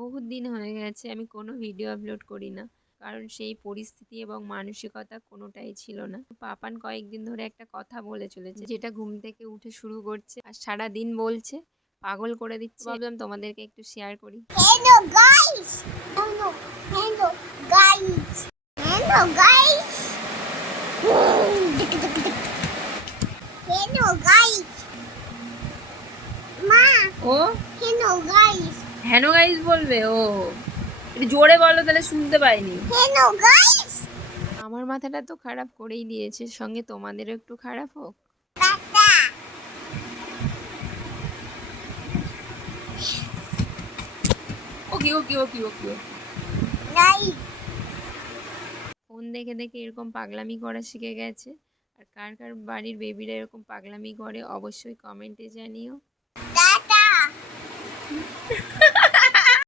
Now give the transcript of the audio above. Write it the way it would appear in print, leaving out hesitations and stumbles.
বহুত দিন হয়ে গেছে আমি কোনো ভিডিও আপলোড করি না, কারণ সেই পরিস্থিতি এবং মানসিকতা কোনোটাই ছিল না। পাপান কয়েকদিন ধরে একটা কথা বলে চলেছে, যেটা ঘুম থেকে উঠে শুরু করছে আর সারা দিন বলছে, পাগল করে দিচ্ছে। ভাবলাম তোমাদেরকে একটু শেয়ার করি। Hello guys. Hello guys. Hello guys. Hello guys. মা, ও hello guys. হেনো গাইস বলবে? ও একটু জোরে বলো, তাহলে শুনতে পাইনি। Hello guys. আমার মাথাটা তো খারাপ করেই দিয়েছে, সঙ্গে তোমাদেরও একটু খারাপ হোক। Tata. ওকে ওকে ওকে ওকে ওকে। Guys. ফোন দেখে দেখে এরকম পাগলামি করা শিখে গেছে। আর কার কার বাড়ির বেবিরা এরকম পাগলামি করে অবশ্যই কমেন্টে জানিও।